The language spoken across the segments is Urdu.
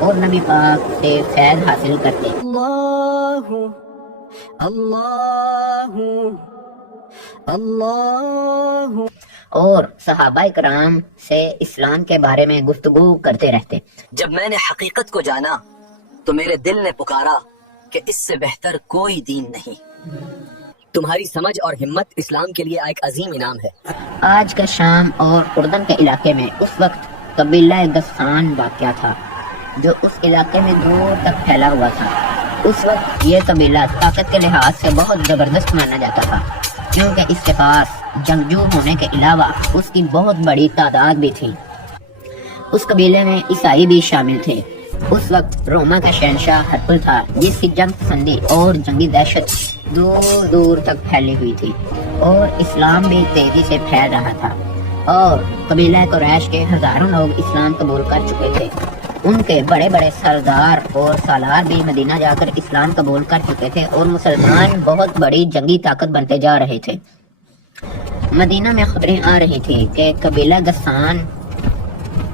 اور نبی پاک سے فیض حاصل کرتے۔ اللہ اللہ اور صحابہ کرام سے اسلام کے بارے میں گفتگو کرتے رہتے۔ جب میں نے حقیقت کو جانا تو میرے دل نے پکارا کہ اس سے بہتر کوئی دین نہیں۔ تمہاری سمجھ اور ہمت اسلام کے لیے ایک عظیم انعام ہے۔ آج کا شام اور اردن کے علاقے میں اس وقت قبیلہ غسان واقع تھا جو اس علاقے میں دور تک پھیلا ہوا تھا۔ اس وقت یہ قبیلہ طاقت کے لحاظ سے بہت زبردست مانا جاتا تھا کیونکہ اس کے پاس جنگجو ہونے کے علاوہ اس کی بہت بڑی تعداد بھی تھی۔ اس قبیلے میں عیسائی بھی شامل تھے۔ اس وقت روما کا شہنشاہ ہرقل تھا جس کی جنگ پسندی اور جنگی دہشت دور دور تک پھیلی ہوئی تھی اور اسلام بھی تیزی سے پھیل رہا تھا، اور قبیلہ قریش کے ہزاروں لوگ اسلام قبول کر چکے تھے۔ ان کے بڑے بڑے سردار اور سالار بھی مدینہ جا کر اسلام قبول کر چکے تھے اور مسلمان بہت بڑی جنگی طاقت بنتے جا رہے تھے۔ مدینہ میں خبریں آ رہی تھی کہ قبیلہ غسان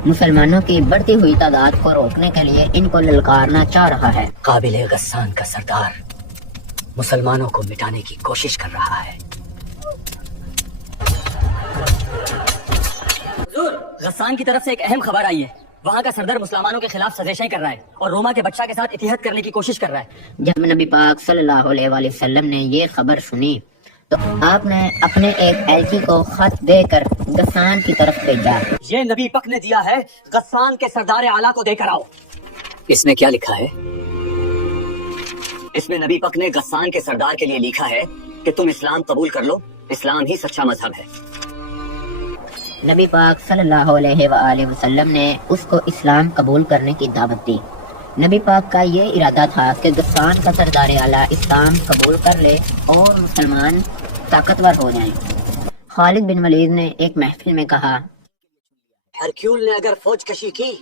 مسلمانوں کی بڑھتی ہوئی تعداد کو روکنے کے لیے ان کو للکارنا چاہ رہا ہے۔ قابل غسان کا سردار مسلمانوں کو مٹانے کی کوشش کر رہا ہے۔ حضور، غسان کی طرف سے ایک اہم خبر آئی ہے۔ وہاں کا سردار مسلمانوں کے خلاف سازشیں کر رہا ہے اور روما کے بادشاہ کے ساتھ اتحاد کرنے کی کوشش کر رہا ہے۔ جب نبی پاک صلی اللہ علیہ وآلہ وسلم نے یہ خبر سنی تو آپ نے اپنے ایک ایلچی کو خط دے کر غسان کی طرف بھیجا۔ یہ نبی پاک نے دیا ہے، غسان کے سردار اعلیٰ کو دے کر آؤ۔ اس میں کیا لکھا ہے؟ اس میں نبی پاک نے غسان کے سردار کے لیے لکھا ہے کہ تم اسلام قبول کر لو، اسلام ہی سچا مذہب ہے۔ نبی پاک صلی اللہ علیہ وآلہ وسلم نے اس کو اسلام قبول کرنے کی دعوت دی۔ نبی پاک کا یہ ارادہ تھا کہ غسان کا سردار اعلیٰ اسلام قبول کر لے اور مسلمان طاقتور ہو جائیں۔ خالد بن ولید نے ایک محفل میں کہا، ہرکیول نے اگر فوج کشی کی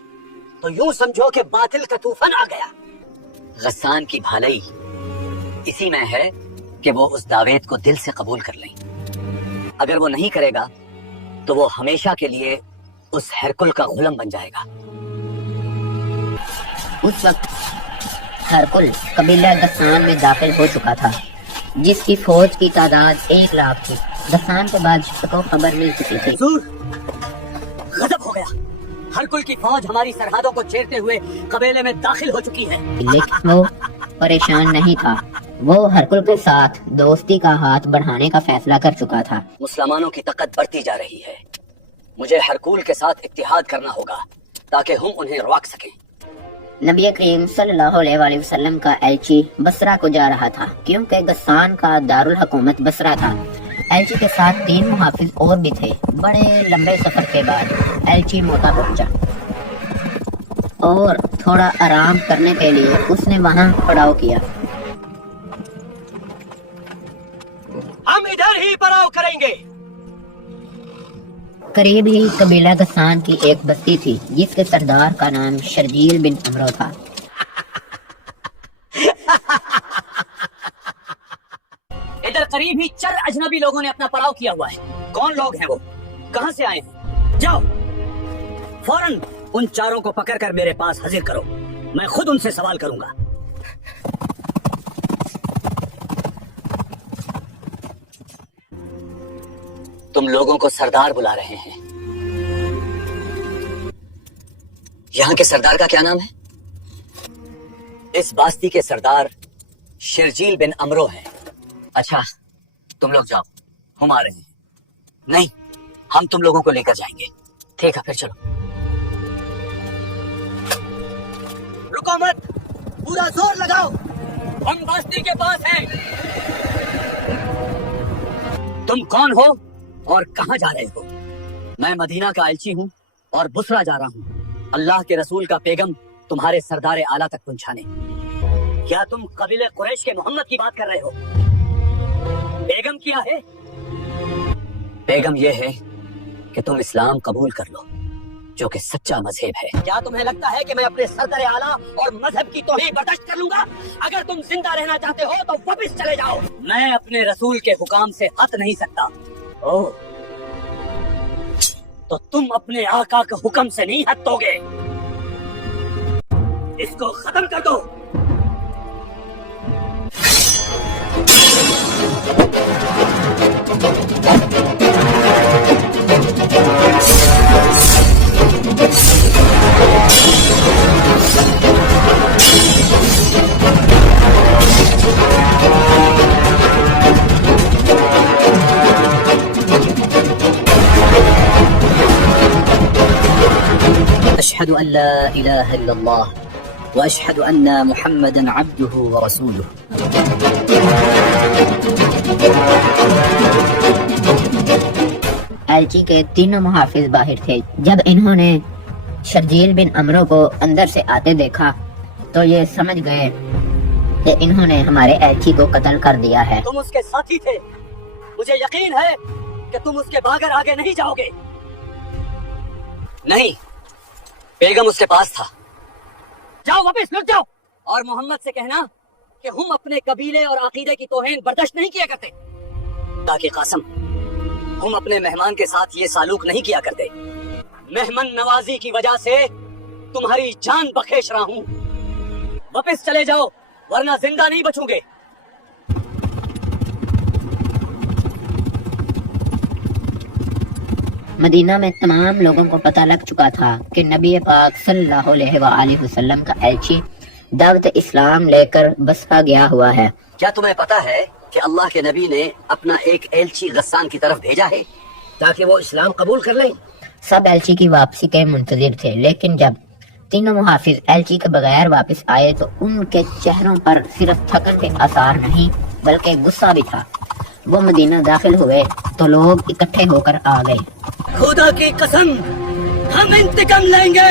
تو یوں سمجھو کہ باطل کا طوفان آ گیا۔ غسان کی بھلائی اسی میں ہے کہ وہ اس دعویت کو دل سے قبول کر لیں۔ اگر وہ نہیں کرے گا تو وہ ہمیشہ کے لیے اس ہرکل کا غلام بن جائے گا۔ اس وقت ہرکل قبیلہ غسان میں داخل ہو چکا تھا جس کی فوج کی تعداد 1,00,000 تھی۔ غسان کے بادشاہ کو خبر مل چکی تھی۔ حضور، غضب ہو گیا، ہرکل کی فوج ہماری سرحدوں کو چیرتے ہوئے قبیلے میں داخل ہو چکی ہے۔ لیکن وہ پریشان نہیں تھا، وہ ہرکل کے ساتھ دوستی کا ہاتھ بڑھانے کا فیصلہ کر چکا تھا۔ مسلمانوں کی طاقت بڑھتی جا رہی ہے، مجھے ہرکول کے ساتھ اتحاد کرنا ہوگا تاکہ ہم انہیں روک سکیں۔ نبی کریم صلی اللہ علیہ وآلہ وسلم کا ایلچی بصرہ کو جا رہا تھا کیونکہ غسان کا دارالحکومت بصرہ تھا۔ ایلچی کے ساتھ 3 محافظ اور بھی تھے۔ بڑے لمبے سفر کے بعد ایلچی موتا پہنچا اور تھوڑا آرام کرنے کے لیے اس نے وہاں پڑاؤ کیا۔ ہم ادھر ہی پڑاؤ کریں گے۔ قریب ہی قبیلہ غسان کی ایک بستی تھی جس کے سردار کا نام شرجیل بن عمرو تھا۔ ادھر قریب ہی چند اجنبی لوگوں نے اپنا پڑاؤ کیا ہوا ہے۔ کون لوگ ہیں وہ؟ کہاں سے آئے ہیں؟ جاؤ فوراً ان چاروں کو پکڑ کر میرے پاس حاضر کرو، میں خود ان سے سوال کروں گا۔ تم لوگوں کو سردار بلا رہے ہیں، یہاں کے سردار کا کیا نام ہے؟ اس باستی کے سردار شرجیل بن عمرو ہیں۔ اچھا، تم لوگ جاؤ، ہم آ رہے ہیں۔ نہیں، ہم تم لوگوں کو لے کر جائیں گے۔ ٹھیک ہے، پھر چلو۔ رکو مت، پورا زور لگاؤ، ہم باستی کے پاس ہیں۔ تم کون ہو اور کہاں جا رہے ہو؟ میں مدینہ کا ایلچی ہوں اور بصرہ جا رہا ہوں اللہ کے رسول کا پیغام تمہارے سردار اعلیٰ تک پہنچانے۔ کیا تم قبیلہ قریش کے محمد کی بات کر رہے ہو؟ پیغام کیا ہے؟ پیغام یہ ہے کہ تم اسلام قبول کر لو جو کہ سچا مذہب ہے۔ کیا تمہیں لگتا ہے کہ میں اپنے سردار اعلیٰ اور مذہب کی توہین برداشت کر لوں گا؟ اگر تم زندہ رہنا چاہتے ہو تو واپس چلے جاؤ۔ میں اپنے رسول کے حکام سے ہٹ نہیں سکتا۔ اوہ، تو تم اپنے آقا کے حکم سے نہیں ہٹو گے۔ اس کو ختم کر دو. أشهد أن لا إله إلا الله وأشهد أن محمدا عبده ورسوله. ایلچی کے تینوں محافظ باہر تھے. جب انہوں نے شرجیل بن عمرو کو اندر سے آتے دیکھا تو یہ سمجھ گئے کہ انہوں نے ہمارے ایلچی کو قتل کر دیا ہے. تم اس کے ساتھی تھے. مجھے یقین ہے کہ تم اس کے بغیر آگے نہیں جاؤ گے. نہیں، بیگم اس کے پاس تھا. جاؤ واپس لوٹ جاؤ اور محمد سے کہنا کہ ہم اپنے قبیلے اور عقیدے کی توہین برداشت نہیں کیا کرتے. تاکہ قاسم، ہم اپنے مہمان کے ساتھ یہ سلوک نہیں کیا کرتے. مہمان نوازی کی وجہ سے تمہاری جان بخشش رہا ہوں. واپس چلے جاؤ ورنہ زندہ نہیں بچوں گے. مدینہ میں تمام لوگوں کو پتہ لگ چکا تھا کہ نبی پاک صلی اللہ علیہ وآلہ وسلم کا ایلچی دعوت اسلام لے کر بسا گیا ہوا ہے. کیا تمہیں پتا ہے کہ اللہ کے نبی نے اپنا ایک ایلچی غسان کی طرف بھیجا ہے تاکہ وہ اسلام قبول کر لیں؟ سب ایلچی کی واپسی کے منتظر تھے، لیکن جب تینوں محافظ ایلچی کے بغیر واپس آئے تو ان کے چہروں پر صرف تھکن کے آثار نہیں بلکہ غصہ بھی تھا. وہ مدینہ داخل ہوئے تو لوگ اکٹھے ہو کر آ گئے. خدا کی قسم، ہم انتقام لیں گے.